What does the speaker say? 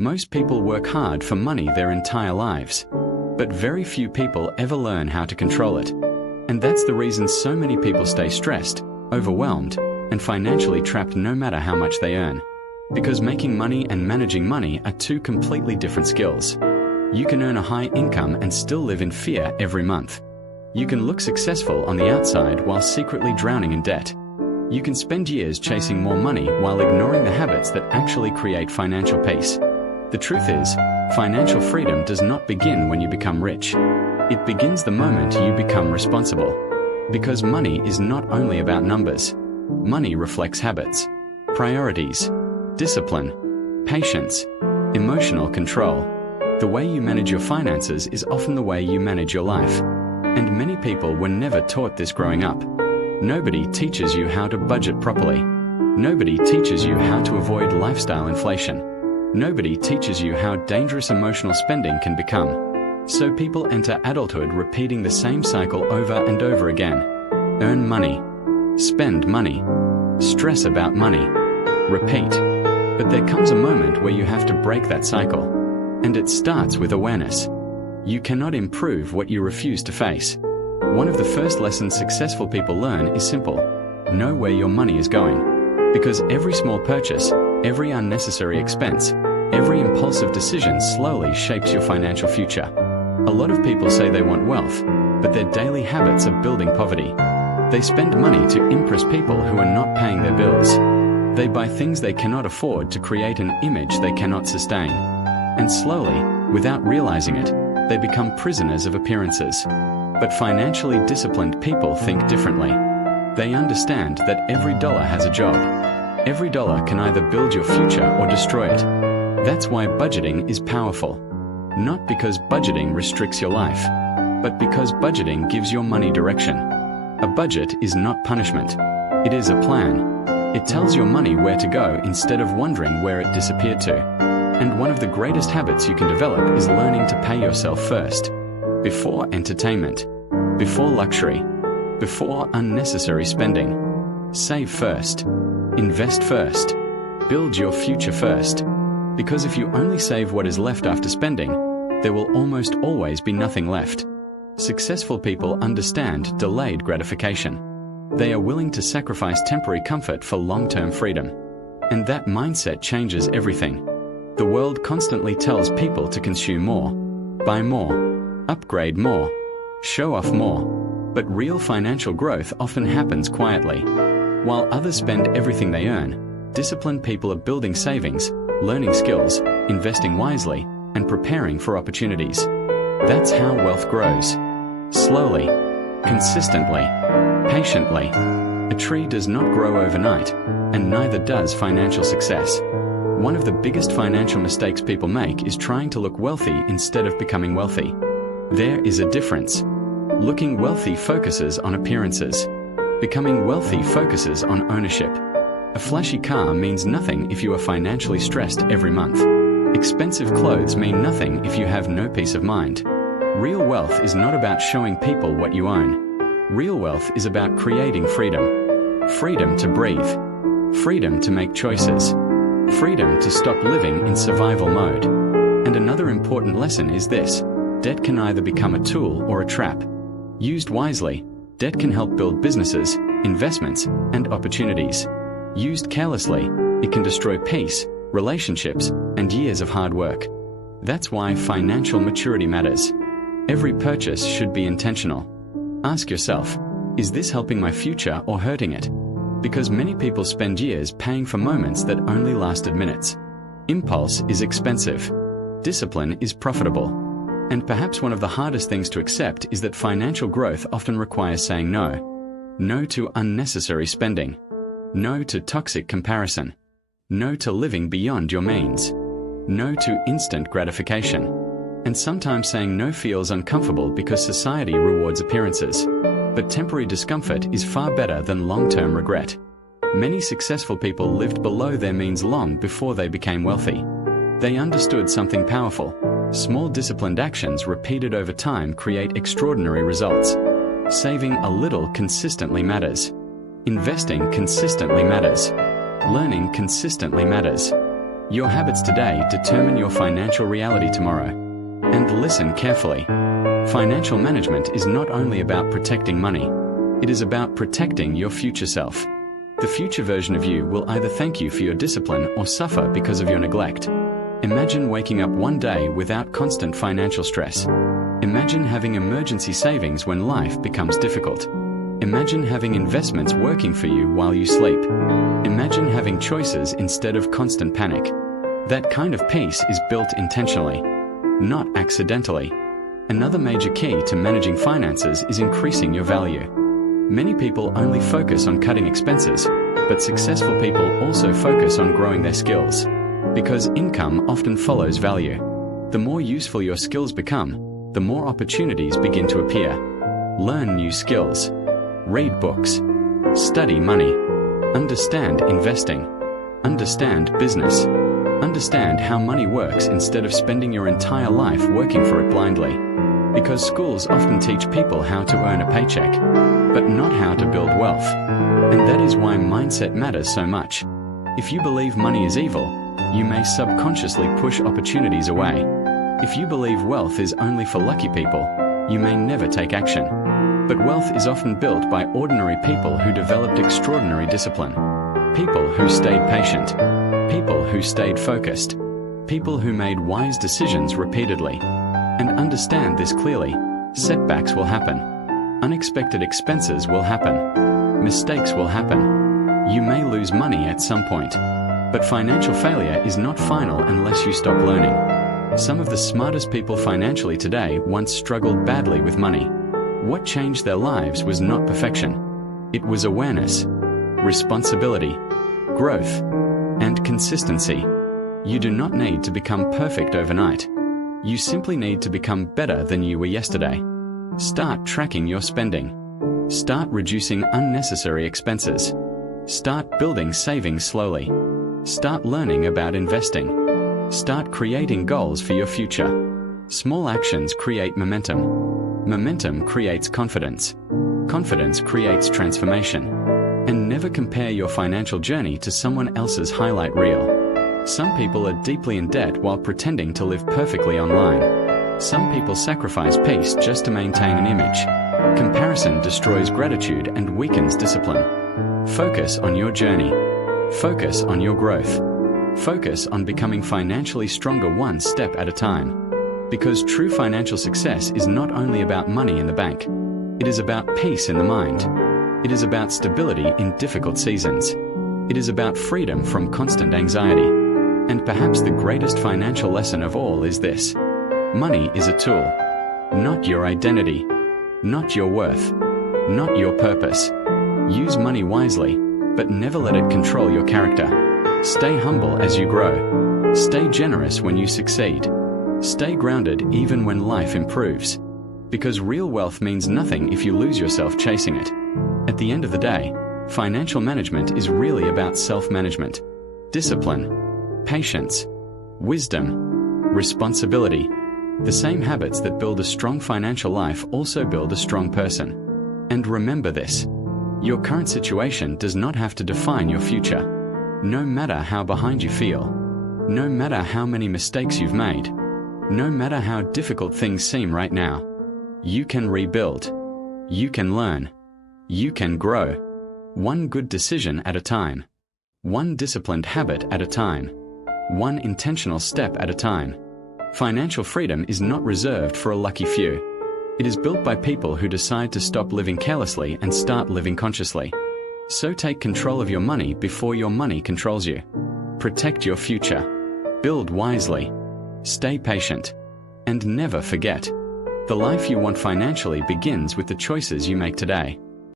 Most people work hard for money their entire lives, but very few people ever learn how to control it. And that's the reason so many people stay stressed, overwhelmed, and financially trapped no matter how much they earn. Because making money and managing money are two completely different skills. You can earn a high income and still live in fear every month. You can look successful on the outside while secretly drowning in debt. You can spend years chasing more money while ignoring the habits that actually create financial peace. The truth is, financial freedom does not begin when you become rich. It begins the moment you become responsible. Because money is not only about numbers. Money reflects habits, priorities, discipline, patience, emotional control. The way you manage your finances is often the way you manage your life. And many people were never taught this growing up. Nobody teaches you how to budget properly. Nobody teaches you how to avoid lifestyle inflation. Nobody teaches you how dangerous emotional spending can become. So people enter adulthood repeating the same cycle over and over again. Earn money. Spend money. Stress about money. Repeat. But there comes a moment where you have to break that cycle. And it starts with awareness. You cannot improve what you refuse to face. One of the first lessons successful people learn is simple. Know where your money is going. Because every small purchase, every unnecessary expense, every impulsive decision slowly shapes your financial future. A lot of people say they want wealth, but their daily habits are building poverty. They spend money to impress people who are not paying their bills. They buy things they cannot afford to create an image they cannot sustain. And slowly, without realizing it, they become prisoners of appearances. But financially disciplined people think differently. They understand that every dollar has a job. Every dollar can either build your future or destroy it. That's why budgeting is powerful. Not because budgeting restricts your life, but because budgeting gives your money direction. A budget is not punishment. It is a plan. It tells your money where to go instead of wondering where it disappeared to. And one of the greatest habits you can develop is learning to pay yourself first. Before entertainment. Before luxury. Before unnecessary spending. Save first. Invest first. Build your future first. Because if you only save what is left after spending, there will almost always be nothing left. Successful people understand delayed gratification. They are willing to sacrifice temporary comfort for long-term freedom. And that mindset changes everything. The world constantly tells people to consume more, buy more, upgrade more, show off more. But real financial growth often happens quietly. While others spend everything they earn, disciplined people are building savings, learning skills, investing wisely, and preparing for opportunities. That's how wealth grows. Slowly, consistently, patiently. A tree does not grow overnight, and neither does financial success. One of the biggest financial mistakes people make is trying to look wealthy instead of becoming wealthy. There is a difference. Looking wealthy focuses on appearances. Becoming wealthy focuses on ownership. A flashy car means nothing if you are financially stressed every month. Expensive clothes mean nothing if you have no peace of mind. Real wealth is not about showing people what you own. Real wealth is about creating freedom. Freedom to breathe. Freedom to make choices. Freedom to stop living in survival mode. And another important lesson is this: debt can either become a tool or a trap. Used wisely, debt can help build businesses, investments, and opportunities. Used carelessly, it can destroy peace, relationships, and years of hard work. That's why financial maturity matters. Every purchase should be intentional. Ask yourself, is this helping my future or hurting it? Because many people spend years paying for moments that only lasted minutes. Impulse is expensive. Discipline is profitable. And perhaps one of the hardest things to accept is that financial growth often requires saying no. No to unnecessary spending. No to toxic comparison. No to living beyond your means. No to instant gratification. And sometimes saying no feels uncomfortable because society rewards appearances. But temporary discomfort is far better than long-term regret. Many successful people lived below their means long before they became wealthy. They understood something powerful. Small disciplined actions repeated over time create extraordinary results. Saving a little consistently matters. Investing consistently matters. Learning consistently matters. Your habits today determine your financial reality tomorrow. And listen carefully. Financial management is not only about protecting money, it is about protecting your future self. The future version of you will either thank you for your discipline or suffer because of your neglect. Imagine waking up one day without constant financial stress. Imagine having emergency savings when life becomes difficult. Imagine having investments working for you while you sleep. Imagine having choices instead of constant panic. That kind of peace is built intentionally, not accidentally. Another major key to managing finances is increasing your value. Many people only focus on cutting expenses, but successful people also focus on growing their skills. Because income often follows value. The more useful your skills become, the more opportunities begin to appear. Learn new skills. Read books. Study money. Understand investing. Understand business. Understand how money works instead of spending your entire life working for it blindly. Because schools often teach people how to earn a paycheck, but not how to build wealth. And that is why mindset matters so much. If you believe money is evil, you may subconsciously push opportunities away. If you believe wealth is only for lucky people, you may never take action. But wealth is often built by ordinary people who developed extraordinary discipline. People who stayed patient. People who stayed focused. People who made wise decisions repeatedly. And understand this clearly, setbacks will happen. Unexpected expenses will happen. Mistakes will happen. You may lose money at some point. But financial failure is not final unless you stop learning. Some of the smartest people financially today once struggled badly with money. What changed their lives was not perfection. It was awareness, responsibility, growth, and consistency. You do not need to become perfect overnight. You simply need to become better than you were yesterday. Start tracking your spending. Start reducing unnecessary expenses. Start building savings slowly. Start learning about investing. Start creating goals for your future. Small actions create momentum. Momentum creates confidence. Confidence creates transformation. And never compare your financial journey to someone else's highlight reel. Some people are deeply in debt while pretending to live perfectly online. Some people sacrifice peace just to maintain an image. Comparison destroys gratitude and weakens discipline. Focus on your journey. Focus on your growth. Focus on becoming financially stronger one step at a time. Because true financial success is not only about money in the bank. It is about peace in the mind. It is about stability in difficult seasons. It is about freedom from constant anxiety. And perhaps the greatest financial lesson of all is this. Money is a tool, not your identity, not your worth, not your purpose. Use money wisely, but never let it control your character. Stay humble as you grow. Stay generous when you succeed. Stay grounded even when life improves. Because real wealth means nothing if you lose yourself chasing it. At the end of the day, financial management is really about self-management, discipline, patience, wisdom, responsibility. The same habits that build a strong financial life also build a strong person. And remember this. Your current situation does not have to define your future. No matter how behind you feel, no matter how many mistakes you've made, no matter how difficult things seem right now, you can rebuild. You can learn. You can grow. One good decision at a time. One disciplined habit at a time. One intentional step at a time. Financial freedom is not reserved for a lucky few. It is built by people who decide to stop living carelessly and start living consciously. So take control of your money before your money controls you. Protect your future. Build wisely. Stay patient. And never forget, the life you want financially begins with the choices you make today.